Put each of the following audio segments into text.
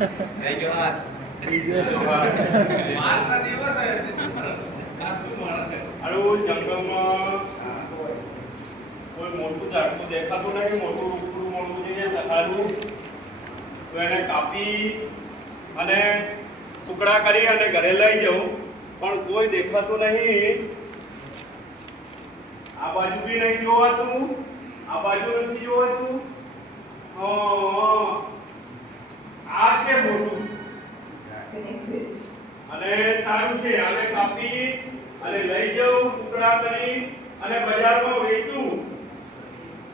કોઈ મોટું ઝાડકું દેખાતું નહીં, મોટું રૂપડું મળવું જોઈએ સારું, તો એને કાપી અને ટુકડા કરી અને ઘરે લઈ જવું, પણ કોઈ દેખાતું નહીં. આ બાજુ બી નહીં જોવાતું, આ બાજુ નથી જોવાતું. આ છે મોટું અને સારું છે. આને કાપી અને લઈ જવું, ટુકડા કરી અને બજારમાં વેચું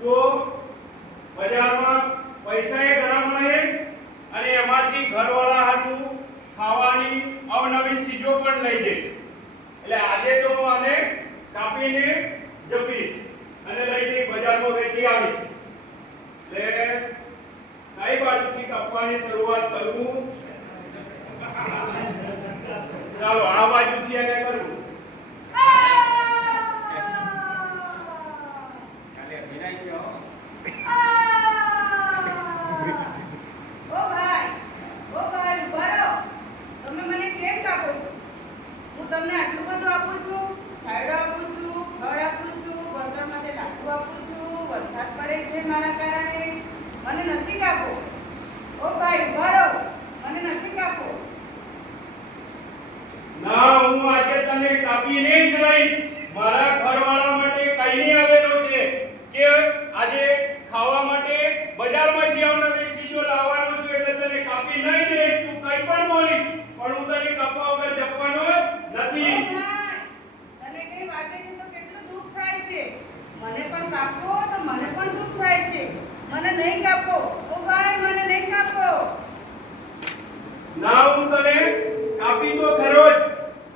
તો બજારમાં પૈસા એ ઘણા મળે અને એમાંથી ઘરવાળા હાટું ખાવાની અવનવી ચીજો પણ લઈ જઈશ. એટલે આજે તો હું આને કાપીને જપીશ અને લઈ જઈ બજારમાં વેચી આવીશ. એટલે કઈ બાજુથી કાપવાની શરૂઆત કરું? ચાલો આ બાજુથી એને કરું. તમને આટલું બધું આપું છું, છાંયડો આપું છું, ફળ આપું છું, વળતર માટે લાકડું આપું છું, વરસાદ પડે છે મારા કારણે, મને નથી કાપો. ઓ ભાઈ ઉભા રહો, મને નથી કાપો. ના, હું આજે તને કાપીને જ રહીશ. મારા ઘરવાળા માટે કઈ આવેલો છે કે આજે ખાવા માટે બજારમાંથી આવનારી ચીજો લાવવાનો છું, એટલે તને કાપી નહીં દઈશ. તું કઈ પણ બોલીશ પણ હું તને કાપવા વગર જપવાનો નથી. તને કઈ વાગે છે તો કેટલું દુઃખ થાય છે. મને પણ કાપો તો મને પણ દુઃખ થાય છે. મને નહીં કાપો. ઓ ભાઈ મને નહીં કાપો. ના, હું તને કાપી તો ખરો જ.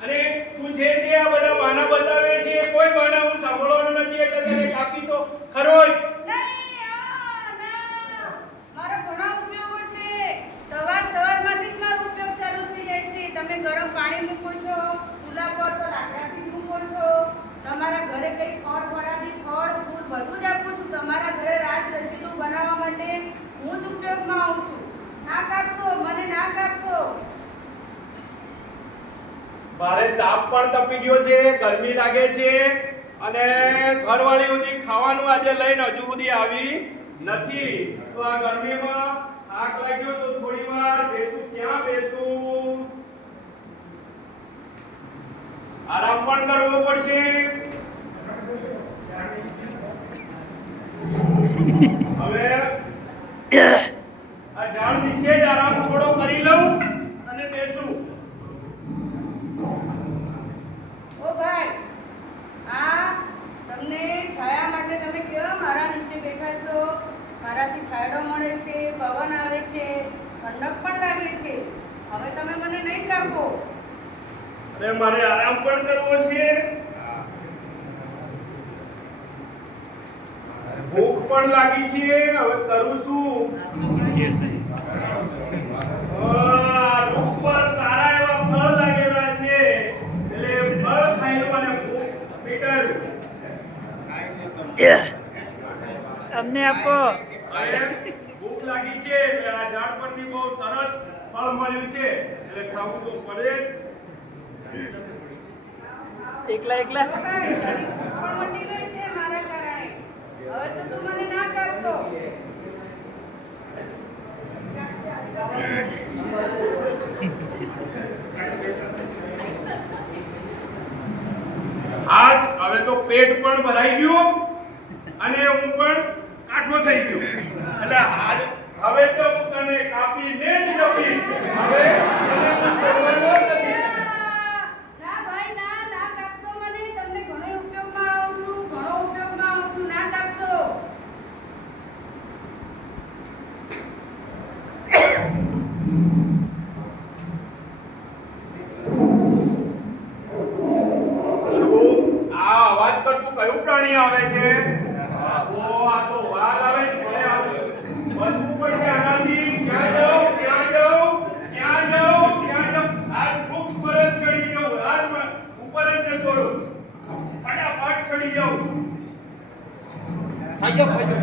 અને તું જે તે આ બધા બહાના બતાવે છે, કોઈ બહાના હું સાંભળવાનો નથી, એટલે તને કાપી તો ખરો જ. મારો ઘણા ઉપયોગો છે. સવારમાંથી જ મારો ઉપયોગ ચાલુ થઈ જાય છે. તમે ગરમ પાણી મૂકો છો, ચૂલા પર તો લાકડાથી મૂકો છો. તમારા ઘરે કઈ ફળ ફળાદી ફળ ફૂલ બધું જ આપું છું. તમારા ઘરે રાજ રસીલું બનાવવા માટે હું જ ઉપયોગમાં આવું છું. ના કાપશો, મને ના કાપશો. મારે તાપ પણ તપી ગયો છે, ગરમી લાગે છે અને ઘરવાળી સુધી ખાવાનું આજે લઈને હજુ સુધી આવી નથી. તો આ ગરમીમાં આગ લાગ્યો તો થોડી વાર બેસું. ક્યાં બેસું? આરામ પણ કરવો પડશે. હવે આ ઝાડ નીચે જ આરામ થોડો કરી લઉં અને બેસું. ઓ ભાઈ, આ તમને છાયા માટે તમે કેવા મારા નીચે બેઠા છો. મારાથી છાયડો મળે છે, પવન આવે છે, ઠંડક પણ લાગે છે. હવે તમે મને નહીં કાપો. અરે મારે આરામ પણ કરવો છે, ભૂખ પણ લાગી છે. હવે કરું શું? વૃક્ષ પર સારા એવા ફળ લાગેલા છે, એટલે ફળ ખાઈ લઉં અને ભૂખ મિટાડું. અમને આપો. ભૂખ લાગી છે એટલે આ ઝાડ પરથી બહુ સરસ ફળ મળ્યું છે, એટલે ખાવું તો પડે જ. એકલા એકલા ઓ ભાઈ, તારી ભૂખ પણ મટી ગઈ છે મારા કારણે. હવે તો તું મને ના કાપતો. હાસ, હવે તો પેટ પણ ભરાઈ ગયું અને હું પણ કાઠો થઈ ગયો. એટલે હવે તો હું તને કાપીને જ જપીશ. હવે તને હું છોડવાનો જ નથી. ના ભાઈ ના, ના કાપશો મને. તમને ઘણો ઉપયોગમાં આવું છું, ઘણો ઉપયોગમાં આવું છું. ના કાપશો. આ અવાજ કરતું કયું પ્રાણી આવે છે? આ તો વાઘ આવે છે. મને બચવું પડશે આનાથી. ક્યાં જાઉં, ક્યાં જાઉં, ક્યાં જાઉં, ક્યાં જાઉં? આ વૃક્ષ પર જ ચડી જાઉં. આ ઉપર જ જતો રહું. ફટાફટ ચડી જાઉં. ખાઈ જાઓ ખાઈ જાઓ.